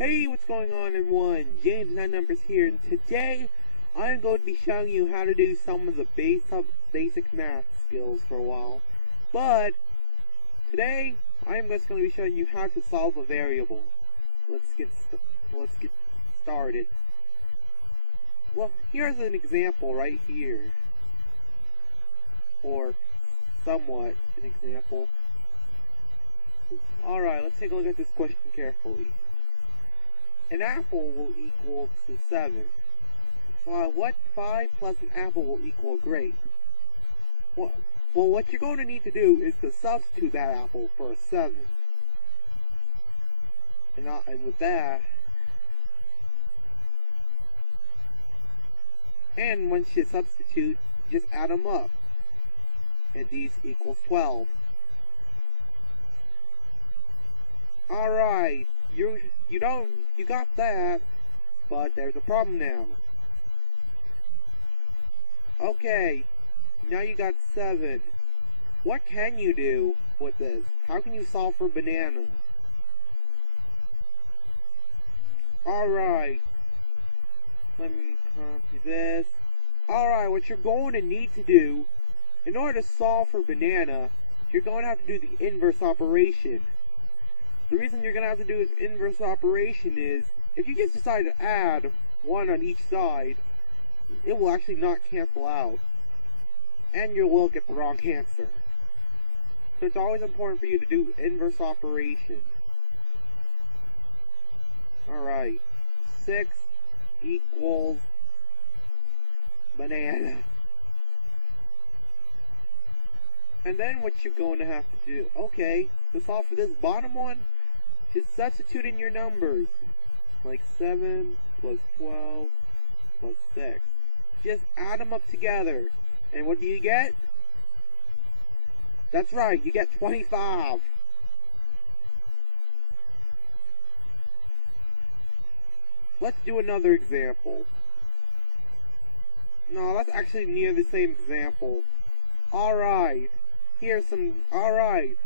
Hey, what's going on everyone? James Nine Numbers here, and today I'm going to be showing you how to do some of the basic math skills for a while. But today I'm just going to be showing you how to solve a variable. Let's get started. Well, here's an example right here, or somewhat an example. Alright, let's take a look at this question carefully. An apple will equal to 7. What 5 plus an apple will equal a grape? Well, what you're going to need to do is to substitute that apple for a 7. And with that, and once you substitute, just add them up. And these equals 12. Alright, you got that, but there's a problem now. Okay, now you got 7. What can you do with this? How can you solve for bananas? Alright, let me copy this. Alright, what you're going to need to do, in order to solve for banana, you're going to have to do the inverse operation. The reason you're going to have to do this inverse operation is, if you just decide to add 1 on each side, it will actually not cancel out. And you will get the wrong answer. So it's always important for you to do inverse operation. Alright. 6 equals banana. And then what you're going to have to do, okay, to solve for this bottom one, just substitute in your numbers, like 7 plus 12 plus 6. Just add them up together, and what do you get? That's right, you get 25. Let's do another example. No, that's actually near the same example. Alright, here's some, alright.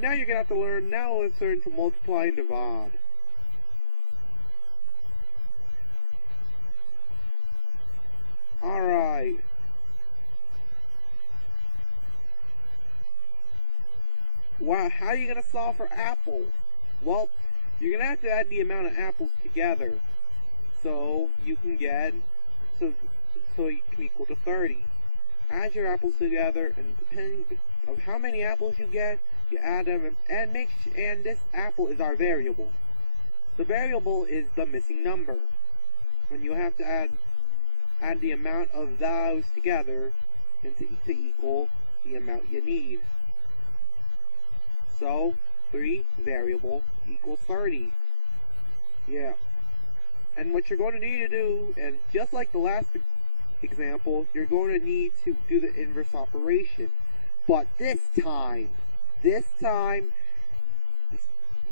Now you're going to have to learn, now let's learn to multiply and divide. Alright. Wow, how are you going to solve for apples? Well, you're going to have to add the amount of apples together. So you can get, so you can equal to 30. Add your apples together, and depending on how many apples you get, you add them, and this apple is our variable. The variable is the missing number. When you have to add the amount of those together and to equal the amount you need. So 3 variable equals 30. Yeah. And what you're going to need to do, and just like the last example, you're going to need to do the inverse operation. But this time,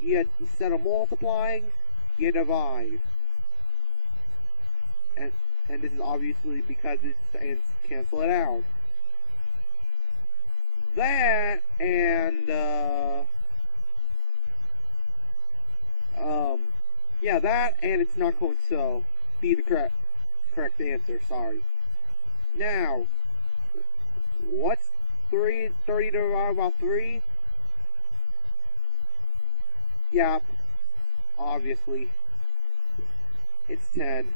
instead of multiplying, you divide. And this is obviously because it's cancel it out. That and yeah, that and it's not going to be the correct answer. Sorry. Now, what's 30 divided by 3? Yep, obviously, it's 10.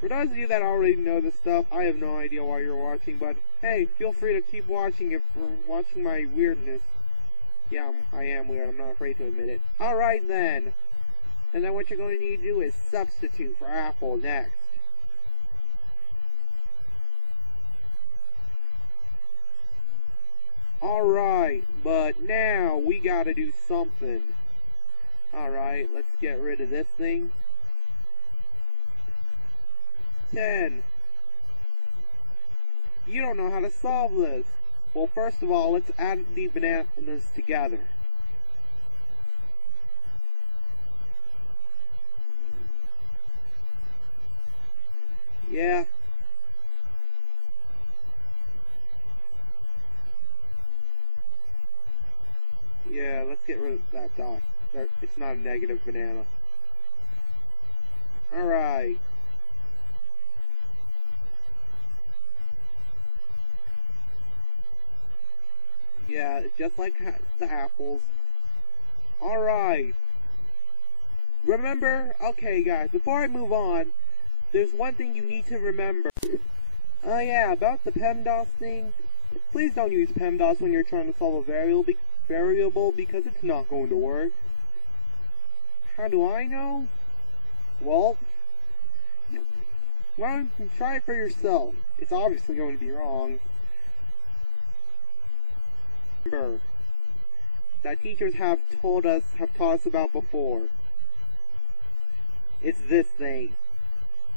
For those of you that already know this stuff, I have no idea why you're watching, but hey, feel free to keep watching if you're watching my weirdness. Yeah, I am weird, I'm not afraid to admit it. Alright then. And then what you're going to need to do is substitute for apple next. Alright, but now we gotta do something. Alright, let's get rid of this thing. 10. You don't know how to solve this. Well, first of all, let's add the bananas together. Yeah. Yeah, let's get rid of that dot. It's not a negative banana. Alright. Yeah, just like the apples. Alright. Remember, okay guys, before I move on, there's one thing you need to remember. Oh yeah, about the PEMDAS thing. Please don't use PEMDAS when you're trying to solve a variable because it's not going to work. How do I know? Well, try it for yourself. It's obviously going to be wrong. Remember that teachers have taught us about before. It's this thing.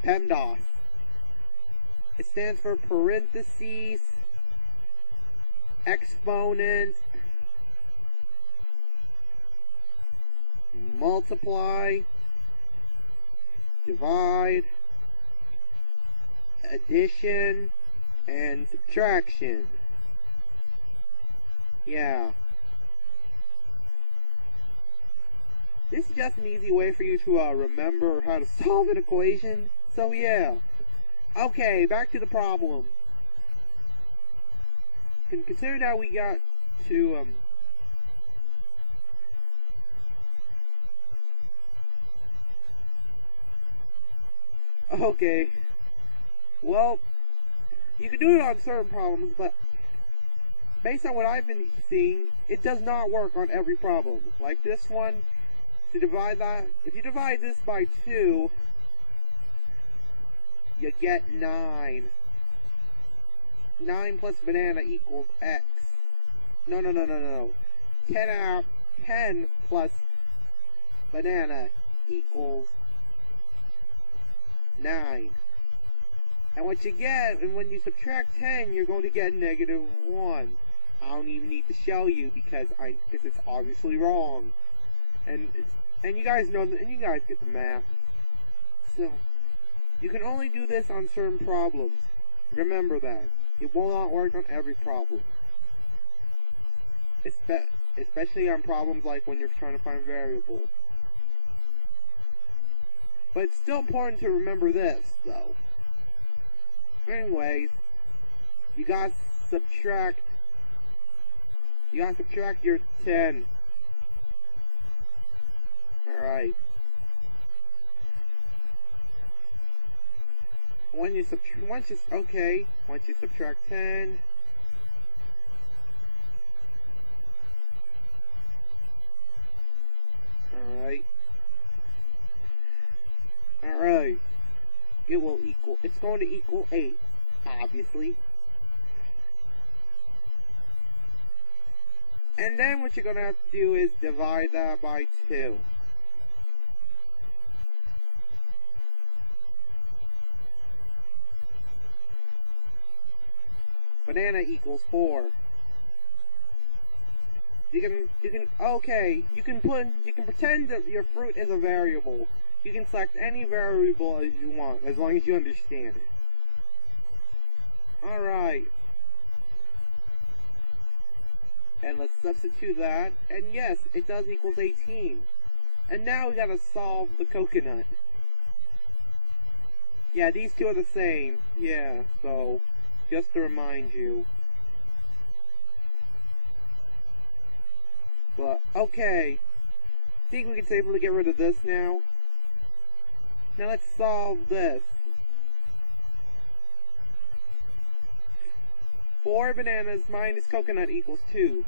PEMDAS. It stands for parentheses, exponent, multiply, divide, addition, and subtraction. Yeah. This is just an easy way for you to remember how to solve an equation. So yeah. Okay, back to the problem. Consider that we got to okay. Well, you can do it on certain problems, but based on what I've been seeing, it does not work on every problem. Like this one, to divide that, if you divide this by 2, you get 9. 9 plus banana equals x. No. 10 plus banana equals 9. And what you get, and when you subtract 10, you're going to get -1. I don't even need to show you because it's obviously wrong. And you guys know, and you guys get the math. So you can only do this on certain problems. Remember that. It will not work on every problem. Especially on problems like when you're trying to find variables. But it's still important to remember this, though. Anyways, you gotta subtract your 10. Alright. Once you subtract 10, alright, it's going to equal 8, obviously. And then what you're going to have to do is divide that by 2. Banana equals 4. You can pretend that your fruit is a variable. You can select any variable as you want, as long as you understand it. Alright. And let's substitute that, and yes, it does equals 18. And now we gotta solve the coconut. Yeah, these two are the same. Yeah, so just to remind you. But, okay. Think we can safely get rid of this now? Now let's solve this. 4 bananas minus coconut equals 2.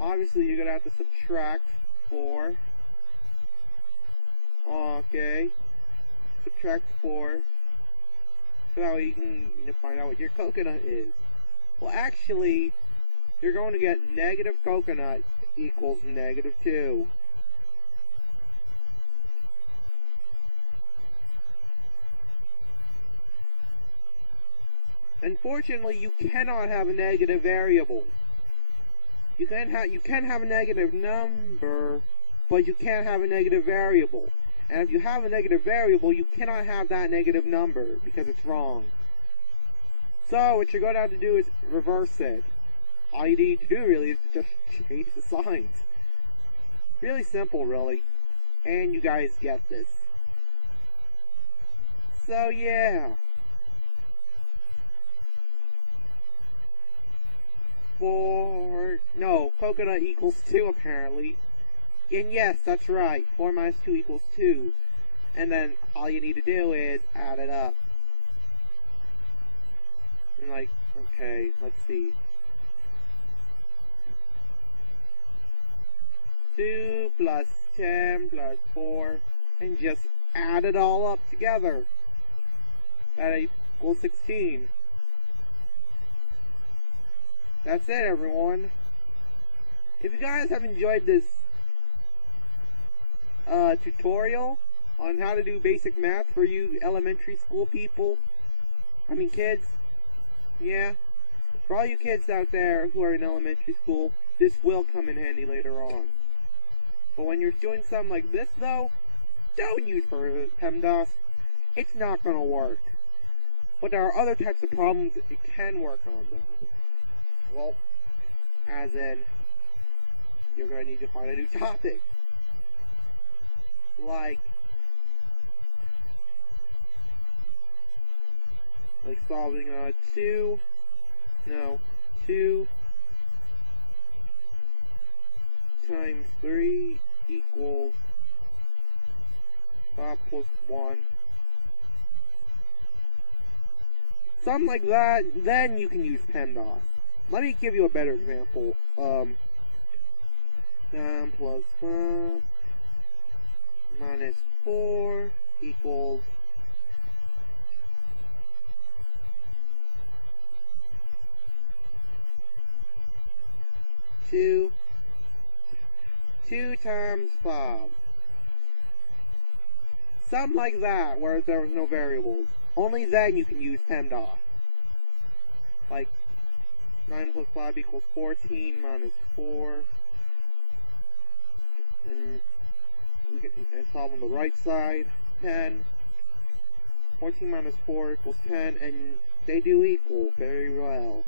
Obviously, you're gonna have to subtract 4. Okay. Subtract 4. So now you can find out what your coconut is. Well, actually, you're going to get negative coconut equals -2. Unfortunately, you cannot have a negative variable. You can have a negative number, but you can't have a negative variable. And if you have a negative variable, you cannot have that negative number because it's wrong. So what you're going to have to do is reverse it. All you need to do really is to just change the signs. Really simple, really. And you guys get this. So, yeah. Coconut equals 2, apparently. And yes, that's right. 4 minus 2 equals 2. And then all you need to do is add it up. And like, okay, let's see. 2 plus 10 plus 4. And just add it all up together. That equals 16. That's it, everyone. If you guys have enjoyed this tutorial on how to do basic math for you elementary school people, kids, yeah, for all you kids out there who are in elementary school, this will come in handy later on. But when you're doing something like this, though, don't use for PEMDAS. It's not going to work. But there are other types of problems it can work on, though. Well, as in, you're going to need to find a new topic. Like solving 2 times 3 equals 5 plus 1. Something like that, then you can use PEMDAS. Let me give you a better example. 9 plus 5 minus 4 equals 2 times 5. Something like that, where there was no variables. Only then you can use PEMDAS. Like 9 plus 5 equals 14 minus 4. And we can solve on the right side. 10. 14 minus 4 equals 10, and they do equal very well.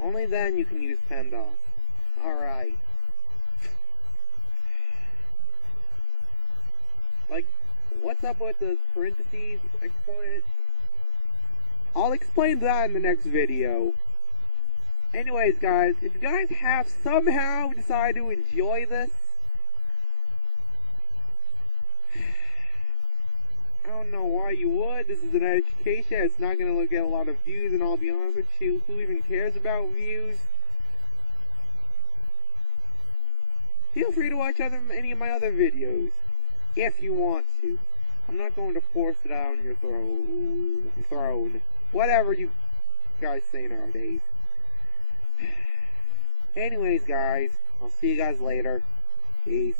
Only then you can use PEMDAS. Alright. Like, what's up with the parentheses exponent? I'll explain that in the next video. Anyways, guys, if you guys have somehow decided to enjoy this, I don't know why you would. This is an education. It's not going to get a lot of views, and I'll be honest with you, who even cares about views? Feel free to watch any of my other videos, if you want to. I'm not going to force it down your throne. Whatever you guys say nowadays. Anyways, guys, I'll see you guys later. Peace.